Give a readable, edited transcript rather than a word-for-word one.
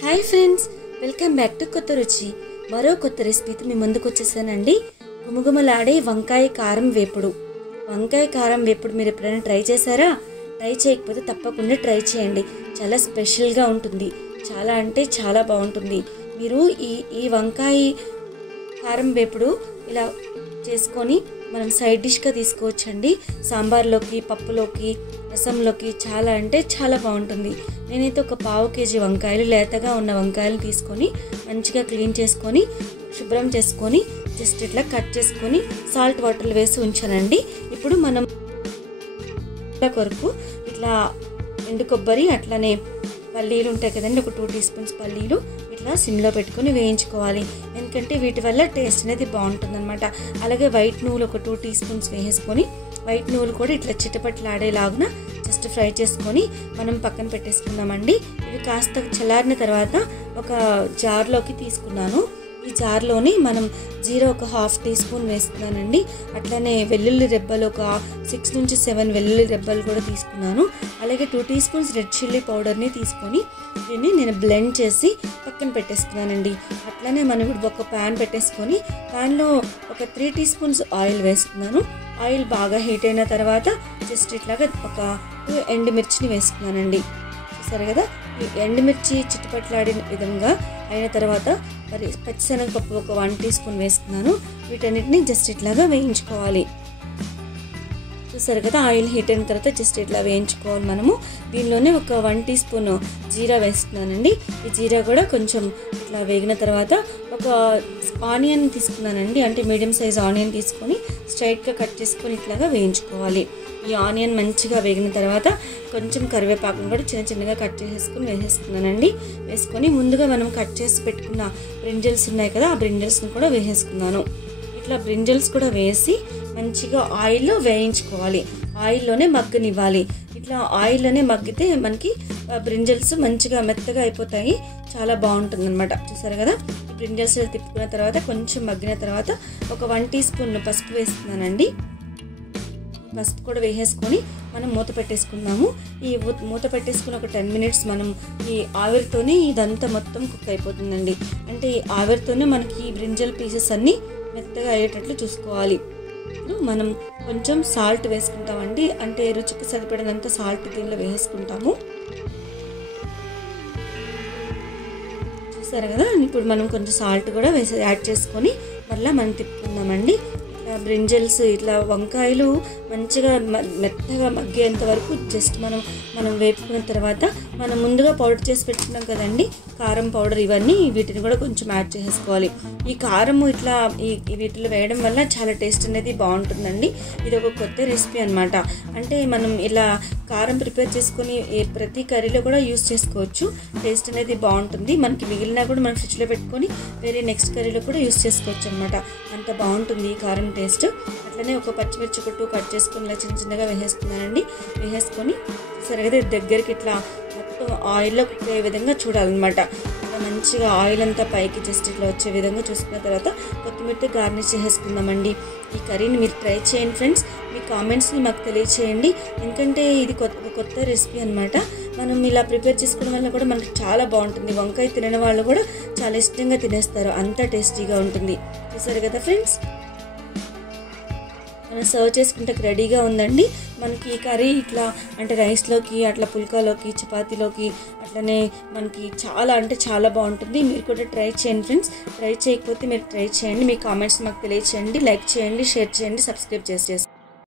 Hi friends, welcome back to కొత్త రుచి. మరో కొత్త రెసిపీతో మీ ముందుకు వచ్చేసానండి. గుమగుమలాడే వంకాయ కారం వేపుడు. వంకాయ కారం వేపుడు మీరు ఎప్పుడైనా ట్రై చేశారా? ట్రై చేయకపోతే తప్పకుండా ట్రై చేయండి. చాలా స్పెషల్గా ఉంటుంది. చాలా అంటే చాలా బాగుంటుంది. మీరు ఈ వంకాయ కారం వేపుడు ఇలా చేసుకొని మనం సైడ్ డిష్గా తీసుకోవచ్చండి. సాంబార్లోకి, పప్పులోకి, రసంలోకి చాలా అంటే చాలా బాగుంటుంది. నేనైతే ఒక పావు కేజీ వంకాయలు, లేతగా ఉన్న వంకాయలు తీసుకొని మంచిగా క్లీన్ చేసుకొని శుభ్రం చేసుకొని జస్ట్ ఇట్లా కట్ చేసుకొని సాల్ట్ వాటర్లో వేసి ఉంచానండి. ఇప్పుడు మనం కొరకు ఇట్లా ఎండు కొబ్బరి, అట్లానే పల్లీలు ఉంటాయి కదండి, ఒక 2 టీ స్పూన్స్ పల్లీలు ఇట్లా సిమ్లో పెట్టుకొని వేయించుకోవాలి. ఎందుకంటే వీటి వల్ల టేస్ట్ అనేది బాగుంటుంది అనమాట. అలాగే వైట్ నువ్వులు ఒక 2 టీ స్పూన్స్ వేసుకొని వైట్ నువ్వులు కూడా ఇట్లా చిటపట్లాడేలాగున జస్ట్ ఫ్రై చేసుకొని మనం పక్కన పెట్టేసుకుందామండి. ఇవి కాస్త చల్లారిన తర్వాత ఒక జార్లోకి తీసుకున్నాను. ఈ జార్లోని మనం జీరా ఒక 1/2 టీ స్పూన్ వేస్తున్నానండి. అట్లానే వెల్లుల్లి రెబ్బలు ఒక 6 నుంచి 7 వెల్లుల్లి రెబ్బలు కూడా తీసుకున్నాను. అలాగే 2 టీ స్పూన్స్ రెడ్ చిల్లీ పౌడర్ని తీసుకొని దీన్ని నేను బ్లెండ్ చేసి పక్కన పెట్టేసుకున్నానండి. అట్లానే మనం ఇప్పుడు ఒక ప్యాన్ పెట్టేసుకొని ప్యాన్లో ఒక 3 టీ స్పూన్స్ ఆయిల్ వేసుకున్నాను. ఆయిల్ బాగా హీట్ అయిన తర్వాత జస్ట్ ఇట్లాగా ఒక 2 ఎండుమిర్చిని వేసుకున్నానండి. చూసారు కదా, ఈ ఎండుమిర్చి చిట్టుపట్లాడిన విధంగా అయిన తర్వాత మరి పచ్చిశనగపప్పు ఒక 1 టీ స్పూన్ వేసుకున్నాను. వీటన్నిటిని జస్ట్ ఇట్లాగా వేయించుకోవాలి. చూసారు కదా, ఆయిల్ హీట్ అయిన తర్వాత జస్ట్ ఇట్లా వేయించుకోవాలి. మనము దీనిలోనే ఒక 1 టీ స్పూన్ జీరా వేస్తున్నానండి. ఈ జీరా కూడా కొంచెం ఇట్లా వేగిన తర్వాత ఒక ఆనియన్ తీసుకున్నానండి. అంటే మీడియం సైజ్ ఆనియన్ తీసుకొని స్ట్రైట్గా కట్ చేసుకొని ఇట్లాగా వేయించుకోవాలి. ఈ ఆనియన్ మంచిగా వేగిన తర్వాత కొంచెం కరివేపాకును కూడా చిన్న చిన్నగా కట్ చేసేసుకొని వేసేసుకున్నానండి. వేసుకొని ముందుగా మనం కట్ చేసి పెట్టుకున్న బ్రింజల్స్ ఉన్నాయి కదా, ఆ బ్రింజల్స్ని కూడా వేసేసుకున్నాను. ఇట్లా బ్రింజల్స్ కూడా వేసి మంచిగా ఆయిల్లో వేయించుకోవాలి. ఆయిల్లోనే మగ్గనివ్వాలి. ఇట్లా ఆయిల్లోనే మగ్గితే మనకి బ్రింజల్స్ మంచిగా మెత్తగా అయిపోతాయి. చాలా బాగుంటుంది అనమాట. చూసారు కదా, ఈ బ్రింజల్స్ తిప్పుకున్న తర్వాత కొంచెం మగ్గిన తర్వాత ఒక 1 టీ స్పూన్ పసుపు వేస్తున్నానండి. పసుపు కూడా వేసేసుకొని మనం మూత పెట్టేసుకున్నాము. ఈ మూత పెట్టేసుకుని ఒక 10 మినిట్స్ మనం ఈ ఆవిరితోనే ఇదంతా మొత్తం కుక్ అయిపోతుందండి. అంటే ఈ ఆవిరితోనే మనకి ఈ బ్రింజల్ పీసెస్ అన్నీ మెత్తగా అయ్యేటట్లు చూసుకోవాలి. ఇప్పుడు మనం కొంచెం సాల్ట్ వేసుకుంటామండి. అంటే రుచికి సరిపడినంత సాల్ట్ దీనిలో వేసుకుంటాము. చూసారు కదా, ఇప్పుడు మనం కొంచెం సాల్ట్ కూడా యాడ్ చేసుకొని మళ్ళీ మనం తిప్పుకుందామండి. బ్రింజల్స్ ఇట్లా వంకాయలు మంచిగా మెత్తగా మగ్గేంత వరకు జస్ట్ మనం వేపుకున్న తర్వాత మనం ముందుగా పౌడర్ చేసి పెట్టుకున్నాం కదండి, కారం పౌడర్, ఇవన్నీ వీటిని కూడా కొంచెం యాడ్ చేసుకోవాలి. ఈ కారము ఇట్లా వీటిలో వేయడం వల్ల చాలా టేస్ట్ అనేది బాగుంటుందండి. ఇది ఒక కొత్త రెసిపీ అనమాట. అంటే మనం ఇలా కారం ప్రిపేర్ చేసుకొని ప్రతి కర్రీలో కూడా యూస్ చేసుకోవచ్చు. టేస్ట్ అనేది బాగుంటుంది. మనకి మిగిలినా కూడా మనం ఫ్రిడ్జ్లో పెట్టుకొని వేరే నెక్స్ట్ కర్రీలో కూడా యూస్ చేసుకోవచ్చు అనమాట. అంత బాగుంటుంది ఈ కారం టేస్ట్. అట్లనే ఒక పచ్చిమిర్చి ఒక 2 కట్ చేసుకుని ఇలా చిన్న చిన్నగా వేసేసుకున్నానండి. వేసేసుకొని సరిగ్గా దగ్గరికి ఇట్లా మొత్తం ఆయిల్లో కుక్ అయ్యే విధంగా చూడాలన్నమాట. ఇట్లా మంచిగా ఆయిల్ అంతా పైకి జస్ట్ ఇట్లా వచ్చే విధంగా చూసుకున్న తర్వాత కొత్తిమీరతో గార్నిష్ చేసేసుకుందామండి. ఈ కర్రీని మీరు ట్రై చేయండి ఫ్రెండ్స్. మీ కామెంట్స్ని మాకు తెలియచేయండి. ఎందుకంటే ఇది కొత్త రెసిపీ అనమాట. మనం ఇలా ప్రిపేర్ చేసుకోవడం వల్ల కూడా మనకి చాలా బాగుంటుంది. వంకాయ తినని వాళ్ళు కూడా చాలా ఇష్టంగా తినేస్తారు. అంత టేస్టీగా ఉంటుంది. చూసారు కదా ఫ్రెండ్స్, మనం సర్వ్ చేసుకుంటే రెడీగా ఉందండి. మనకి ఈ కర్రీ ఇట్లా అంటే రైస్లోకి, అట్లా పుల్కాలోకి, చపాతీలోకి, అట్లనే మనకి చాలా అంటే చాలా బాగుంటుంది. మీరు కూడా ట్రై చేయండి ఫ్రెండ్స్. ట్రై చేయకపోతే మీరు ట్రై చేయండి. మీ కామెంట్స్ మాకు తెలియచేయండి. లైక్ చేయండి, షేర్ చేయండి, సబ్స్క్రైబ్ చేసి